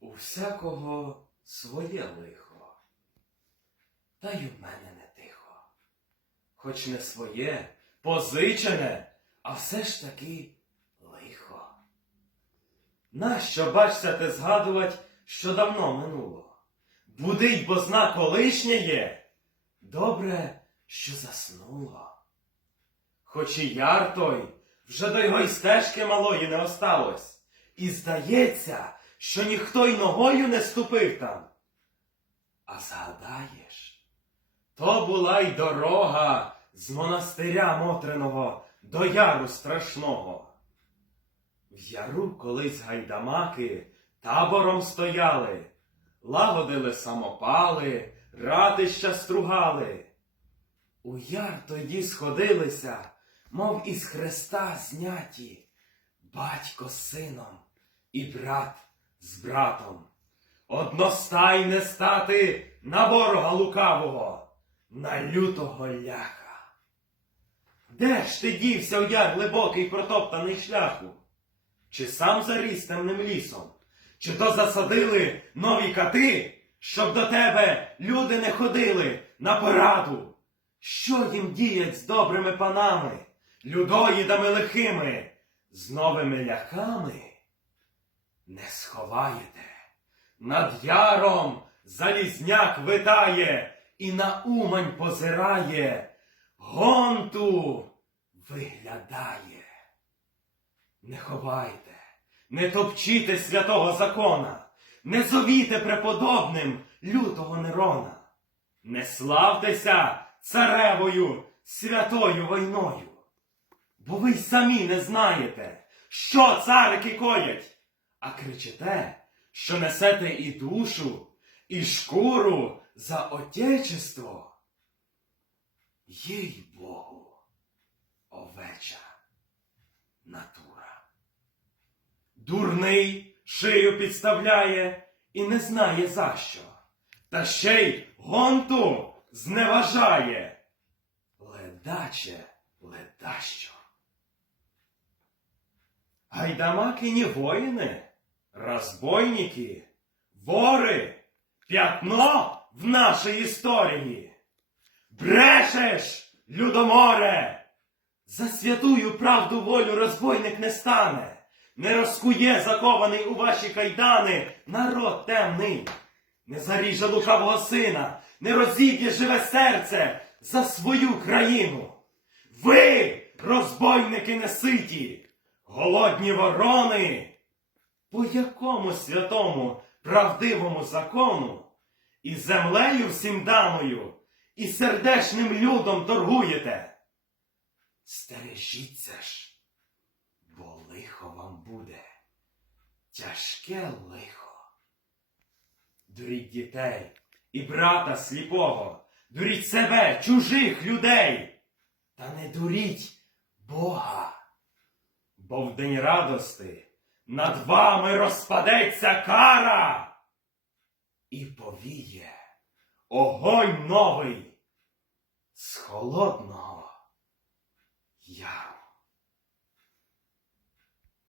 У всякого своє лихо, та й у мене не тихо. Хоч не своє, позичене, а все ж таки лихо. Нащо, бачся, те згадувать, що давно минуло? Будить, бо зна колишнє є. Добре, що заснуло. Хоч і яр той, вже до його й стежки малої не осталось. І здається, що ніхто й ногою не ступив там. А згадаєш, то була й дорога з монастиря Мотриного до яру страшного. В яру колись гайдамаки табором стояли, лагодили самопали, ратища стругали. У яр тоді сходилися, мов із хреста зняті, батько з сином і брат з братом. Одностайне стати на ворога лукавого, на лютого ляха. Де ж ти дівся у яр глибокий протоптаний шляху? Чи сам заріс темним лісом? Чи то засадили нові кати, щоб до тебе люди не ходили на пораду? Що їм діять з добрими панами, людоїдами лихими, з новими ляхами? Не сховаєте. Над яром залізняк витає і на умань позирає, гонту виглядає. Не ховайте, не топчіте святого закона, не зовіте преподобним лютого Нерона, не славтеся царевою святою войною, бо ви й самі не знаєте, що царики коять, а кричите, що несете і душу, і шкуру за отечество. Їй Богу, овеча натура. Дурний шию підставляє і не знає за що, та ще й гонту зневажає. Ледаче, ледащо. Гайдамакині воїни, розбойники, вори, п'ятно в нашій історії. Брешеш, людоморе! За святую правду волю розбойник не стане, не розкує закований у ваші кайдани народ темний, не заріже лукавого сина, не розіб'є живе серце за свою країну. Ви, розбойники неситі, голодні ворони, по якому святому правдивому закону і землею всім даною, і сердешним людом торгуєте? Стережіться ж, бо лихо вам буде, тяжке лихо. Дуріть дітей і брата сліпого, дуріть себе, чужих людей, та не дуріть Бога. Бо в день радости над вами розпадеться кара і повіє огонь новий з холодного яру.